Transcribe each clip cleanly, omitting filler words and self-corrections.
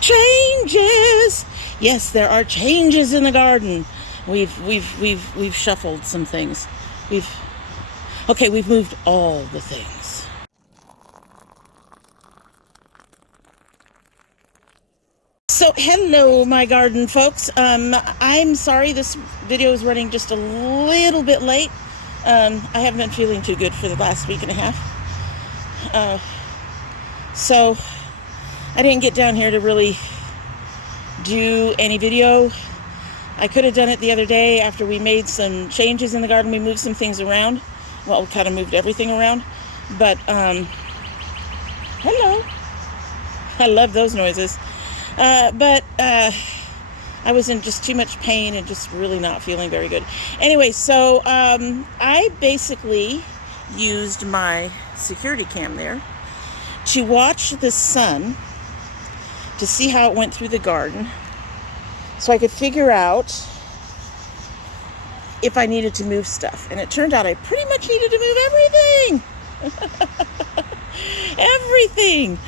changes. Yes, there are changes in the garden. We've shuffled some things. We've moved all the things. So hello, my garden folks. I'm sorry this video is running just a little bit late. I haven't been feeling too good for the last week and a half. So I didn't get down here to really do any video. I could have done it the other day after we made some changes in the garden. We moved some things around. Well, we kind of moved everything around. But, hello. I love those noises. But I was in just too much pain and just really not feeling very good. Anyway, so I basically used my security cam there to watch the sun to see how it went through the garden so I could figure out if I needed to move stuff. And it turned out I pretty much needed to move everything. Everything.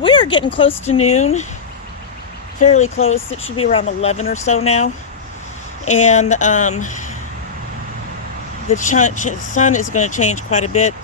We are getting close to noon. Fairly close. It should be around 11 or so now. And the sun is going to change quite a bit.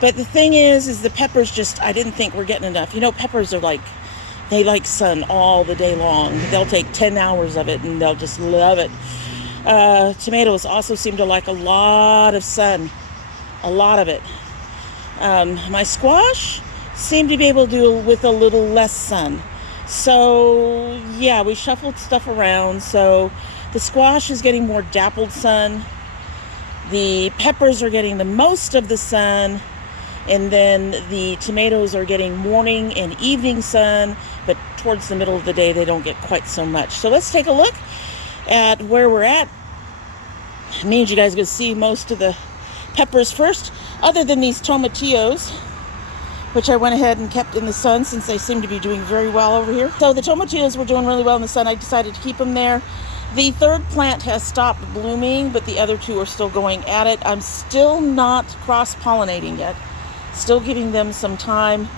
But the thing is the peppers just, I didn't think we're getting enough. You know, peppers are they like sun all the day long. They'll take 10 hours of it and they'll just love it. Tomatoes also seem to like a lot of sun. A lot of it. My squash seem to be able to do with a little less sun. So, yeah, we shuffled stuff around. So the squash is getting more dappled sun. The peppers are getting the most of the sun. And then the tomatoes are getting morning and evening sun, but towards the middle of the day, they don't get quite so much. So let's take a look at where we're at. It means you guys are going to see most of the peppers first, other than these tomatillos, which I went ahead and kept in the sun since they seem to be doing very well over here. So the tomatillos were doing really well in the sun. I decided to keep them there. The third plant has stopped blooming, but the other two are still going at it. I'm still not cross-pollinating yet. Still giving them some time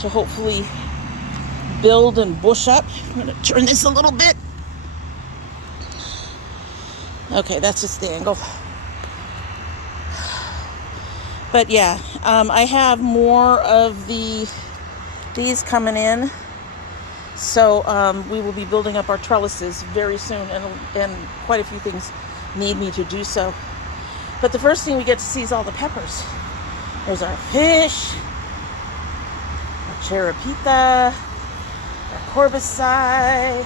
to hopefully build and bush up. I'm going to turn this a little bit. Okay, that's just the angle. But yeah, I have more of these coming in. So we will be building up our trellises very soon, and quite a few things need me to do so. But the first thing we get to see is all the peppers. There's our fish, our cherapita, our corbicide,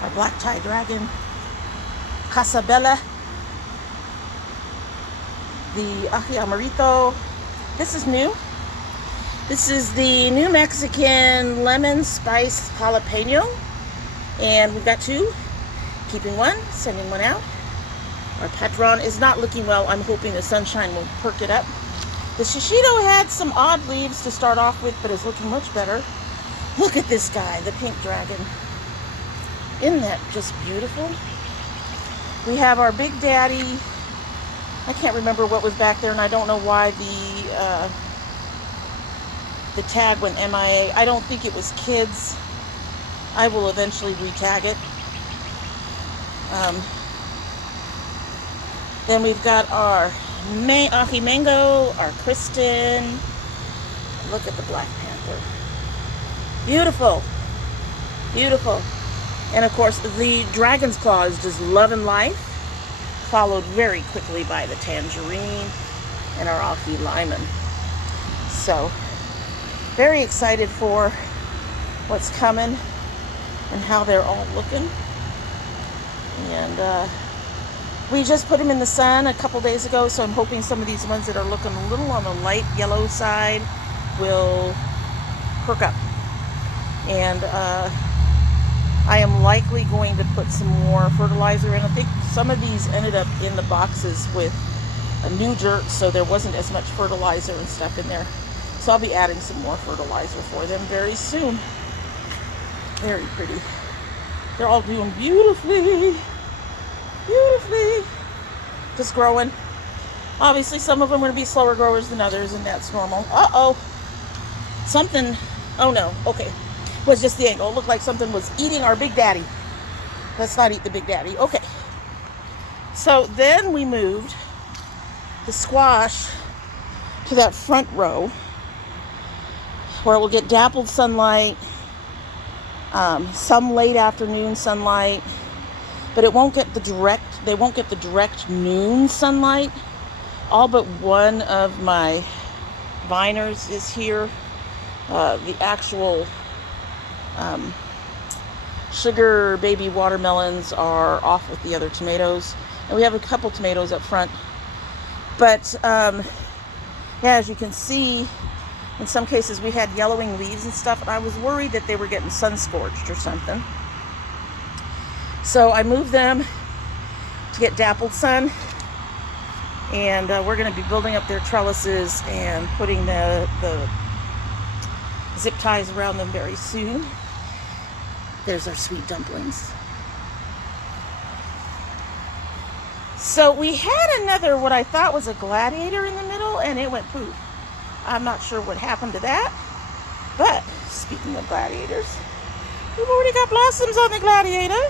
our black tie dragon, casabella, the ají amarillo. This is new. This is the New Mexican lemon spice jalapeno. And we've got two. Keeping one, sending one out. Our patron is not looking well. I'm hoping the sunshine will perk it up. The shishito had some odd leaves to start off with, but is looking much better. Look at this guy, the pink dragon. Isn't that just beautiful? We have our Big Daddy. I can't remember what was back there, and I don't know why the tag went MIA. I don't think it was kids. I will eventually re-tag it. Then we've got our ají mango, our Kristen. Look at the Black Panther. Beautiful. Beautiful. And of course, the Dragon's Claw is just loving life. Followed very quickly by the tangerine and our ají limon. So, very excited for what's coming and how they're all looking. And we just put them in the sun a couple days ago, so I'm hoping some of these ones that are looking a little on the light yellow side will perk up. And I am likely going to put some more fertilizer in. I think some of these ended up in the boxes with a new dirt, so there wasn't as much fertilizer and stuff in there. So I'll be adding some more fertilizer for them very soon. Very pretty. They're all doing beautifully. Beautifully. Just growing. Obviously, some of them are going to be slower growers than others, and that's normal. Uh-oh. Something. Oh, no. Okay. Was just the angle. It looked like something was eating our Big Daddy. Let's not eat the Big Daddy. Okay. So then we moved the squash to that front row where it will get dappled sunlight, some late afternoon sunlight, but it won't get the direct noon sunlight. All but one of my viners is here. The actual sugar baby watermelons are off with the other tomatoes. And we have a couple tomatoes up front. But yeah, as you can see, in some cases we had yellowing leaves and stuff, and I was worried that they were getting sun scorched or something. So I moved them to get dappled sun, and we're going to be building up their trellises and putting the zip ties around them very soon. There's our sweet dumplings. So we had another, what I thought was a gladiator in the middle, and it went poof. I'm not sure what happened to that. But speaking of gladiators, we've already got blossoms on the gladiator.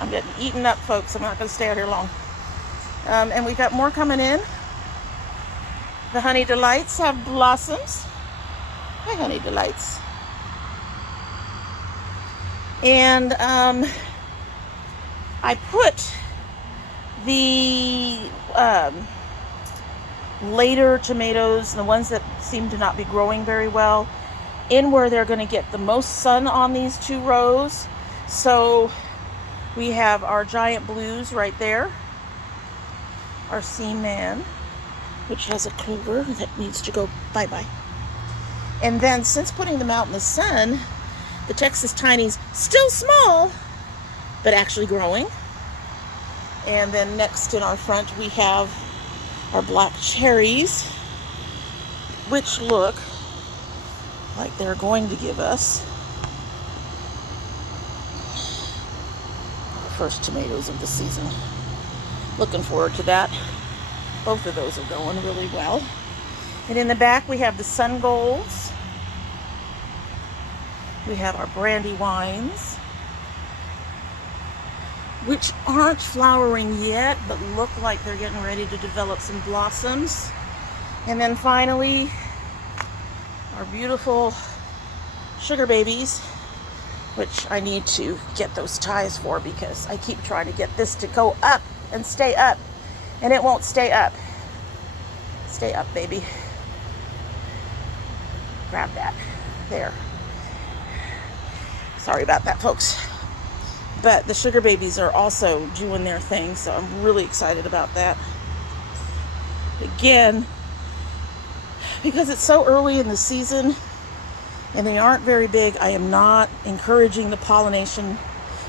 I'm getting eaten up, folks. I'm not going to stay out here long. And we've got more coming in. The Honey Delights have blossoms. Hi, Honey Delights. And I put the later tomatoes, the ones that seem to not be growing very well, in where they're going to get the most sun on these two rows. So we have our giant blues right there, our Seaman, which has a clover that needs to go bye-bye. And then since putting them out in the sun, the Texas Tinies, still small, but actually growing. And then next in our front, we have our black cherries, which look like they're going to give us our first tomatoes of the season. Looking forward to that. Both of those are going really well. And in the back, we have the Sun Golds. We have our Brandywines, which aren't flowering yet, but look like they're getting ready to develop some blossoms. And then finally, our beautiful sugar babies, which I need to get those ties for because I keep trying to get this to go up and stay up, and it won't stay up. Stay up, baby. Grab that. There. Sorry about that, folks. But the sugar babies are also doing their thing, so I'm really excited about that. Again, because it's so early in the season and they aren't very big, I am not encouraging the pollination.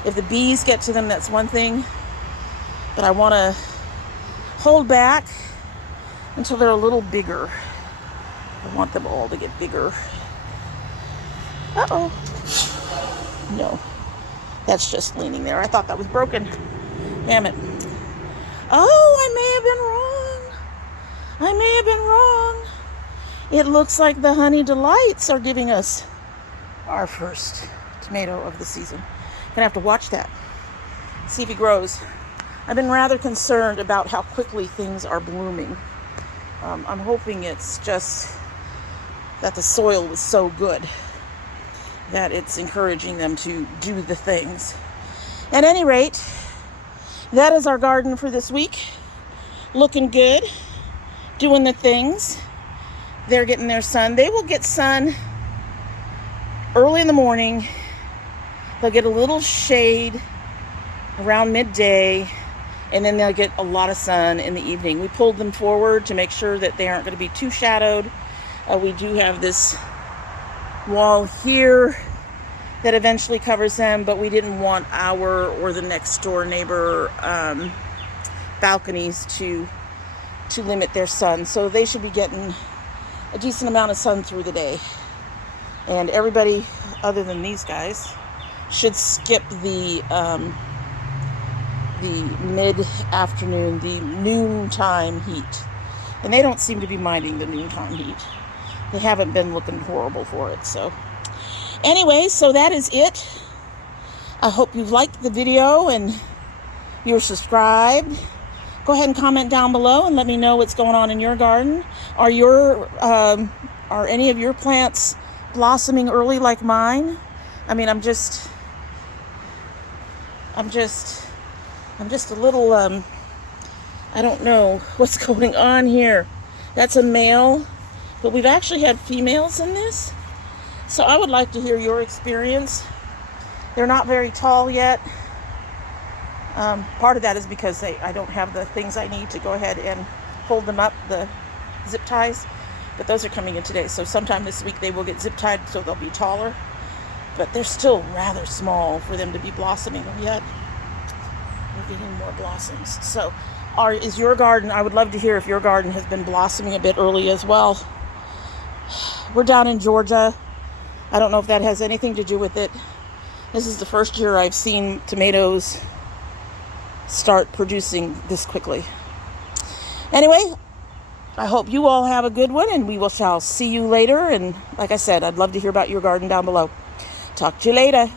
If the bees get to them, that's one thing, but I want to hold back until they're a little bigger. I want them all to get bigger. Uh-oh. No. That's just leaning there. I thought that was broken. Damn it. Oh, I may have been wrong. It looks like the Honey Delights are giving us our first tomato of the season. Gonna have to watch that. See if he grows. I've been rather concerned about how quickly things are blooming. I'm hoping it's just that the soil was so good that it's encouraging them to do the things. At any rate, that is our garden for this week. Looking good, doing the things. They're getting their sun. They will get sun early in the morning. They'll get a little shade around midday, and then they'll get a lot of sun in the evening. We pulled them forward to make sure that they aren't going to be too shadowed. We do have this wall here that eventually covers them, but we didn't want our or the next door neighbor balconies to limit their sun. So they should be getting a decent amount of sun through the day. And everybody other than these guys should skip the mid-afternoon, the noontime heat. And they don't seem to be minding the noontime heat. They haven't been looking horrible for it. So Anyway, so that is it. I hope you liked the video and you're subscribed. Go ahead and comment down below and let me know what's going on in your garden. Are any of your plants blossoming early like mine? I mean, I'm just a little, I don't know what's going on here. That's a male, but we've actually had females in this. So I would like to hear your experience. They're not very tall yet. Part of that is because I don't have the things I need to go ahead and hold them up, the zip ties. But those are coming in today. So sometime this week they will get zip tied so they'll be taller. But they're still rather small for them to be blossoming yet. We're getting more blossoms. So is your garden, I would love to hear if your garden has been blossoming a bit early as well. We're down in Georgia. I don't know if that has anything to do with it. This is the first year I've seen tomatoes start producing this quickly. Anyway, I hope you all have a good one, and we shall see you later. And like I said, I'd love to hear about your garden down below. Talk to you later.